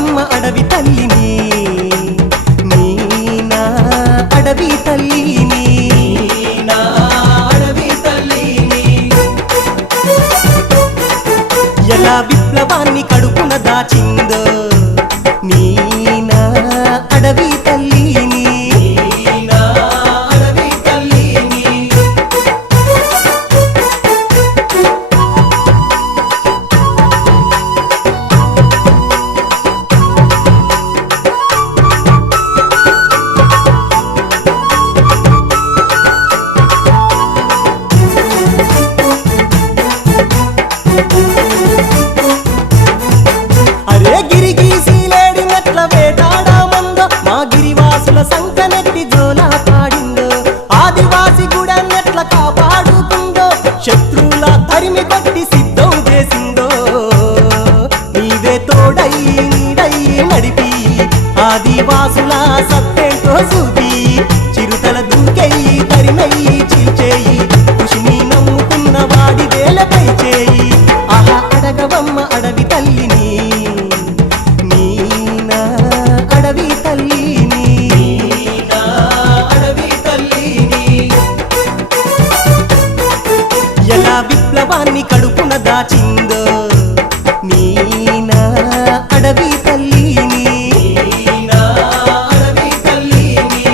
అడగవమ్మ అడవి తల్లిని నీనా అడవి తల్లిని నా అడవి తల్లిని ఎలా విప్లవాన్ని కడుపున దాచిందో నీనా అడవి తల్లిని నా అడవి తల్లిని అరే గిరిగీసి లేడినట్ల వేటాడామందో మా గిరివాసుల సంకనెట్టి జోలా పాడిందో ఆదివాసి గుడన్నెట్ల కాపాడుతుందో శత్రువుల తరిమి కొట్టి సిద్ధం చేసిందో నీవే తోడై నీడై నడిపి ఆదివాసుల సత్తేంటో చూపి చిరుతల దూకెయ్యి తరిమెయ్యి చీల్చేయి కృషిని నమ్ముకున్న వాడి వేలపై చేయి ఆహా అడగవమ్మ అడవి తల్లిని నీనా అడవి తల్లిని నా అడవి తల్లిని ఎలా విప్లవాన్ని కడుపున దాచిందో నీనా అడవి తల్లిని నా అడవి తల్లిని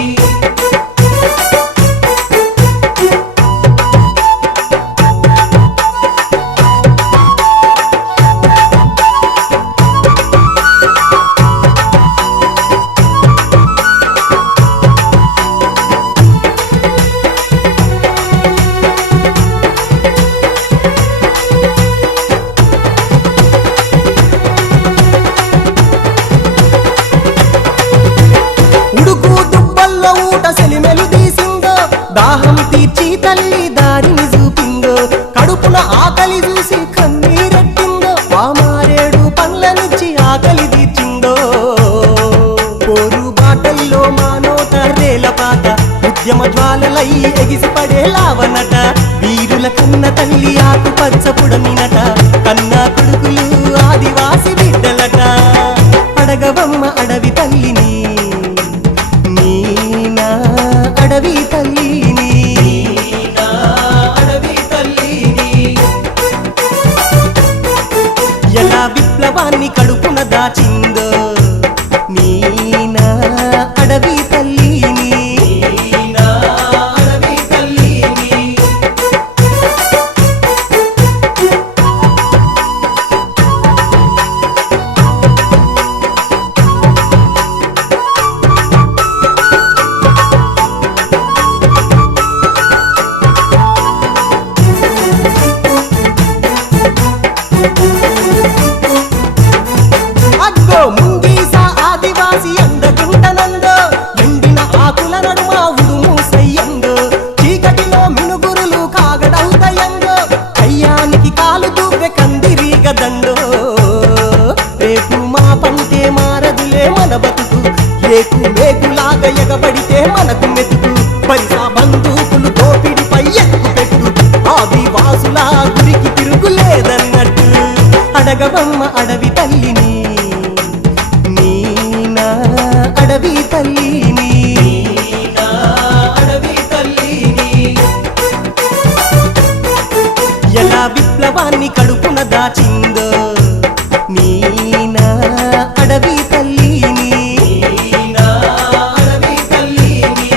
ఉడుకు దుబ్బల్లో ఊట సెలిమెలు తీసిందో దాహం తీర్చి తల్లి దారిని చూపిందో కడుపున ఆకలి చూసి కన్నీరెట్టిందో పామారేడు పండ్లనిచ్చి ఆకలి తీర్చిందో పోరు బాటల్లో మానోట రేలపాట ఉద్యమ జ్వాలలై ఎగిసిపడే లావనట వీరుల కన్న తల్లి ఆకు పచ్చపుడమినట కన్నా కొడుకులు ఆదివాసి బిడ్డలట అడగవమ్మ అడవి తల్లిని నీనా అడవి తల్లిని నా అడవి తల్లిని ఎలా విప్లవాన్ని కడుపున దాచిందో నీనా అడవి తల్లిని నా అడవి తల్లిని అగ్గో ముంగీస ఆదివాసి అందగుంటనందో ఎండిన ఆకుల నడుమ ఉడుము సయ్యందో చీకటిలో మినుగురులు కాగడవుతయందో కయ్యానికి కాలు దూవె కందిరి గదండో రేపు మా పంటే మారదులే మన బతుకు ఏకు మేకులాగా ఎగబడితే మనకు మెతుకు పరిసా బంధుకులు దోపిడిపై ఎక్కు పెట్టు ఆదివాసుల గురికి తిరుగులేదన్నట్టు అడగవమ్మ అడవి తల్లిని నీనా అడవి తల్లిని నా అడవి తల్లిని ఎలా విప్లవాన్ని కడుపున దాచిందో నీనా అడవి తల్లిని నా అడవి తల్లిని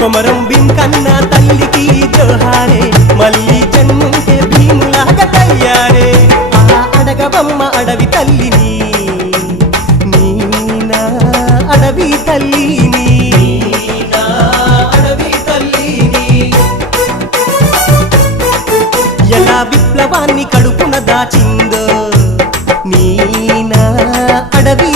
కొమరం భీం కన్నా తల్లికి జోహారే, మళ్ళీ జన్ముంటే భీములాగా తయ్యారే. కడుపున దాచిందో నీ నా అడవి